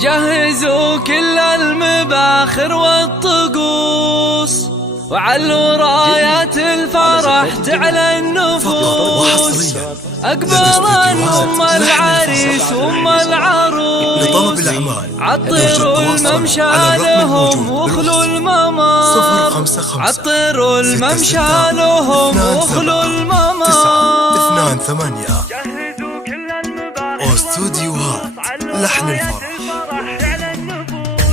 جهزوا كل المباخر والطقوس وعلوا رايات الفرح تعلى النفوس. أقبل أم العريس وأم العروس عطروا الممشى لهم واخلوا الممر. عطروا الممشى لهم واخلوا الممر. 928 جهزوا كل المباخر واستوديوهات لحن الفرح.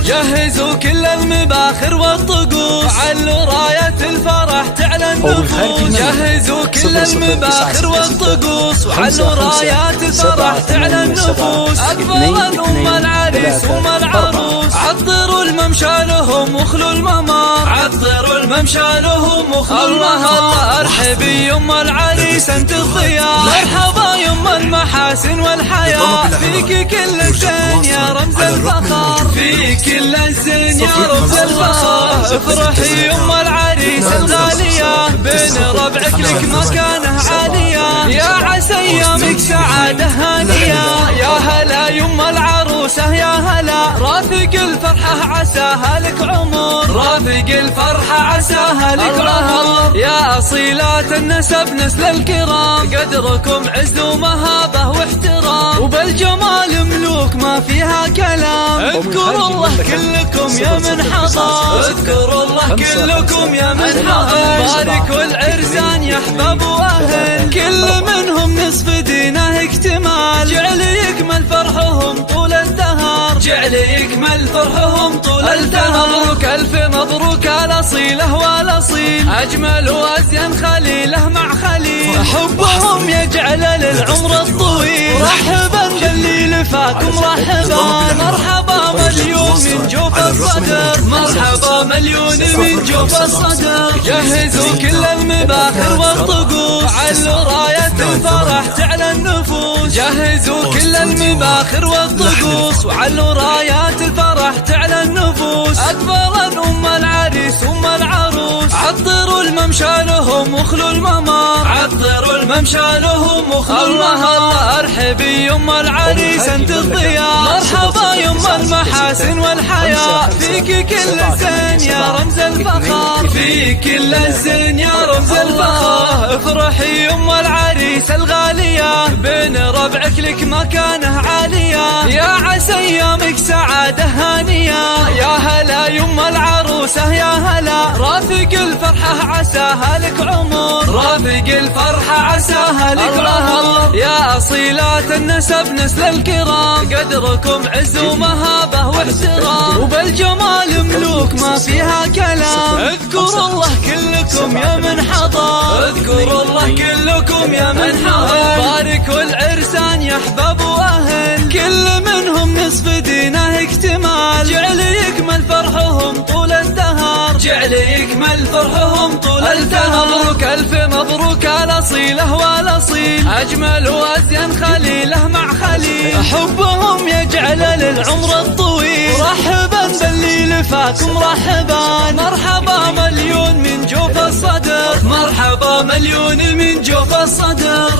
جهزوا كل المباخر والطقوس وعلوا راية الفرح تعلى النفوس. جهزوا كل المباخر والطقوس وعلوا رايات الفرح تعلى النفوس. أقبل أم العريس وأم العروس عطروا الممشى لهم واخلوا الممر. عطروا الممشى لهم واخلوا الممر. ارحبي يم العريس انت الضياء، مرحبا يم المحاسن والحياة. فيك كل الزين يا رمز الفخر، في كل الزين يا رمز الفخر. افرحي يم العريس الغالية، بين ربعك لك مكانه عالية. يا عسى ايامك سعادة هانية، يا هلا يم العروسة يا هلا. رافق الفرحة عساها لك عمر، رافق الفرحة عساها لك عمر. يا أصيلات النسب نسل الكرام، قدركم عز ومهابة واحترام. وبالجمال ملوك ما فيها كلام. اذكروا الله كلكم يا من حضر، اذكروا الله كلكم يا من حضر. باركوا العرسان يا احباب واهل، كل منهم نصف دينه اكتمال. جعل يكمل فرحهم طول الدهر، جعل يكمل فرحهم طول الدهر. مبروك الف مبروك الاصيله والاصيل، اجمل وازين خليله مع خليل. حبهم يجعل للعمر الطويل، مرحبا باللي لفاكم مرحبا. مرحبا مليون من جوف الصدر، مرحبا مليون من جوف الصدر. جهزوا كل المباخر والطقوس علوا راية الفرح تعلى النفوس. جهزوا كل المباخر والطقوس وعلوا رايات الفرح تعلى النفوس. أكبر أم العريس وأم العروس عطروا الممشى لهم واخلوا الممر. عطروا الممشى لهم واخلوا الممر. ارحبي يم العريس انت الضياء، مرحبا يم المحاسن والحياة. فيك كل الزين يا رمز الفخر، في كل الزين يا رمز الفخر. افرحي يم العريس الغالية، بين ربعك لك مكانه عالية. يا عسى ايامك سعادة هانية، يا هلا يم العروسة يا هلا. رافق الفرحة عساها لك عمر، رافق الفرحة عساها لك عمر. يا أصيلات النسب نسل الكرام، قدركم عز ومهابة واحترام. وبالجمال ملوك ما فيها كلام. اذكروا الله كلكم يا من حضر، اذكروا الله كلكم يا من حضر. باركوا العرسان يا احباب واهل، كل منهم نصف دينه اكتمال. جعل يكمل فرحهم طول الدهر، جعل يكمل فرحهم طول الدهر. مبروك الف مبروك الاصيله والاصيل، اجمل وازين خليله مع خليل. حبهم يجعل للعمر الطويل، مرحبا باللي لفاكم مرحبا. مرحبا مليون من جوف الصدر، مرحبا مليون من جوف الصدر.